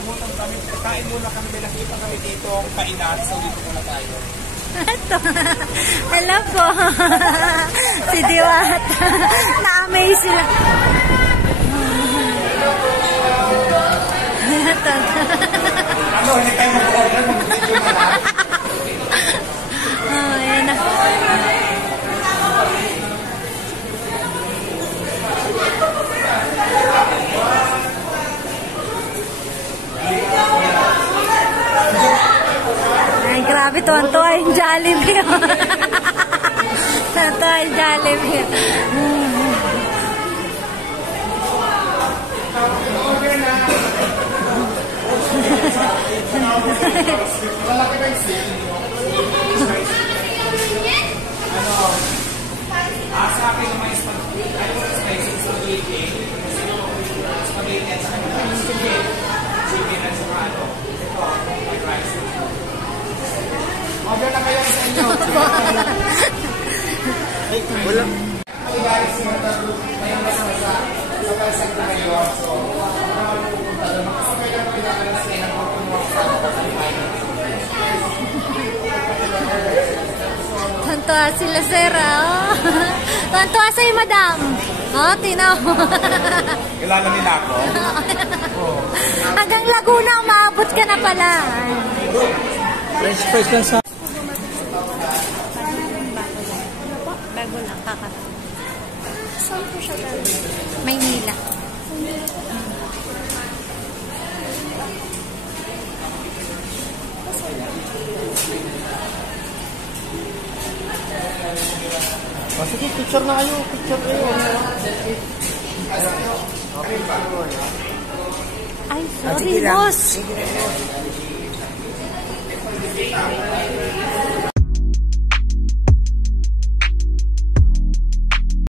nagutom kami. Kain muna kami. May nakita kami dito. Kainan. So, dito muna tayo. Ito. Hello po. Si Diwata. Na-amaze sila. Ito. Ano, hindi tayo mag-order. Mag-video mo lang. Oh, yan na. Ay, grabe, tuwan-tuwa yung Jollibee. Tuwan-tuwa yung Jollibee. Sa akin yung may spicy spaghetti. Spaghetti at saka chicken at saka ano. Ito, white rice. Order na kayo sa inyo. Ay, wala. Hey guys, may nasa sa kalsang na ngayon. So, pupunta doon. Makasabay lang kayo na kalas kayo ng pagpunong sa kapalipain. Tuwan-tuwa sila, sir. Oh. Tuwan-tuwa sa'yo, madam. Oh, tinaw. Kilala nila ako? Hanggang Laguna, maabot ka na pala. French fries lang sa... Bago lang, kaka. Saan po siya galing? Maynila. Oh, sige, picture na kayo. Picture kayo. Ay, sorry, boss.